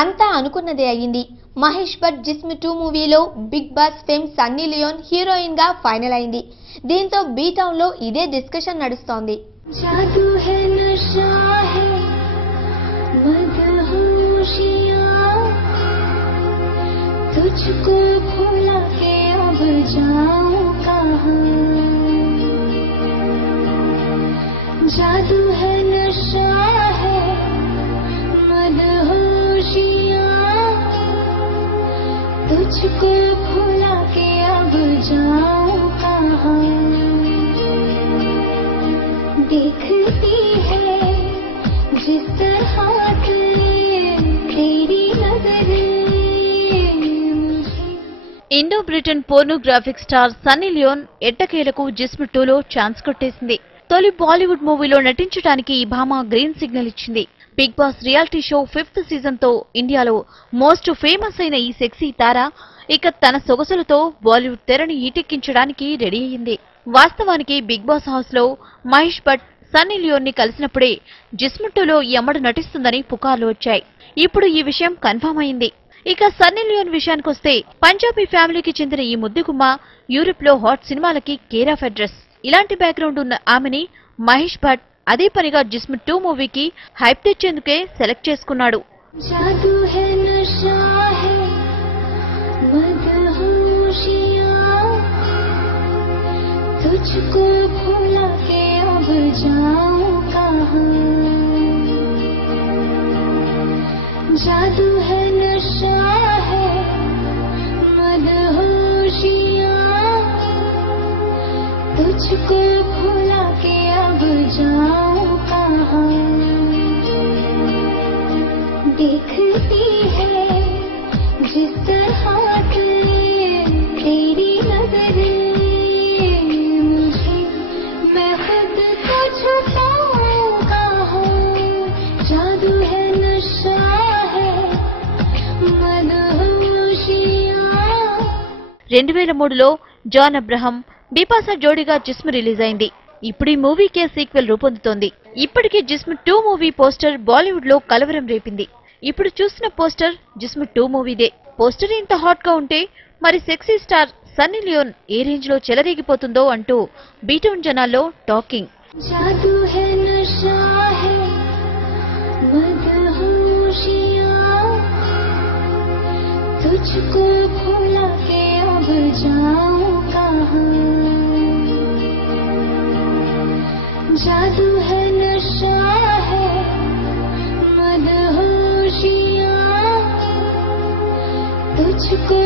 అంతా అనుకున్నదే అయ్యింది. మహేష్ భట్ జిస్మ్ 2 మూవీలో Bigg Boss fame Sunny Leone heroine గా ఫైనల్ అయింది. దీంతో బీ టౌన్ లో ఇదే డిస్కషన్ నడుస్తోంది. जादू है नशा है मदहोशियाँ तुझको भुला के अब जाऊँ कहाँ देखती है जिस तरह तेरी नजर Indo Britain pornographic star Sunny Leone ఎట్టకేలకు జిస్మ్ 2 లో ఛాన్స్ కొట్టేసింది. తొలి బాలీవుడ్ మూవీలో నటించడానికి ఈ భామ గ్రీన్ సిగ్నల్ ఇచ్చింది. Bigg Boss reality show 5th season తో ఇండియాలో మోస్ట్ ఫేమస్ అయిన ఈ సెక్సీ తార ఇక తన సొగసులతో బాలీవుడ్ తెరని ఈటెక్కించడానికి రెడీ అయింది. వాస్తవానికి బిగ్ బాస్ హౌస్ లో మహేష్ భట్ సన్నీ లియోన్ ని కలిసినప్పుడే జిస్మ్ 2 లో ఈ అమ్మడు నటిస్తుందని పుకార్లు వచ్చాయి. ఇప్పుడు ఈ విషయం కన్ఫర్మ్ అయింది. ఇక సన్నీ లియోన్ విషయానికొస్తే పంజాబీ ఫ్యామిలీకి చెందిన ఈ ముద్దుగుమ్మ యూరోప్ లో హాట్ సినిమాలకి కేర్ ఆఫ్ అడ్రస్. ఇలాంటి బ్యాక్గ్రౌండ్ ఉన్న ఆమెని మహేష్ భట్ అదే పనిగా జిస్మ్ 2 మూవీకి హైప్ తెచ్చేందుకే సెలెక్ట్ చేసుకున్నాడు. जादू है नशा है मदहोशियाँ तुझको भुला के अब जाऊँ कहाँ देखती है जिस तरह तेरी नजर मुझे मैं खुद को छुपाऊँ कहाँ जादू है नशा 2003లో జాన్ అబ్రహం బిపాసా జోడీగా జిస్మ్ రిలీజ్ అయింది. ఇప్పుడు ఈ మూవీకే సీక్వెల్ రూపొందుతోంది. ఇప్పటికే జిస్మ్ 2 మూవీ పోస్టర్ బాలీవుడ్ లో కలవరం రేపింది. ఇప్పుడు చూస్తున్న పోస్టర్ జిస్మ్ 2 మూవీదే. పోస్టర్ ఇంత హాట్ గా ఉంటే మరి సెక్సీ స్టార్ సన్నీ లియోన్ ఏ రేంజ్ లో చెలరేగిపోతుందో అంటూ బీటౌన్ జనాల్లో టాకింగ్. तुझको भुला के अब जाऊँ कहाँ जादू है नशा है मदहोशियाँ तुझको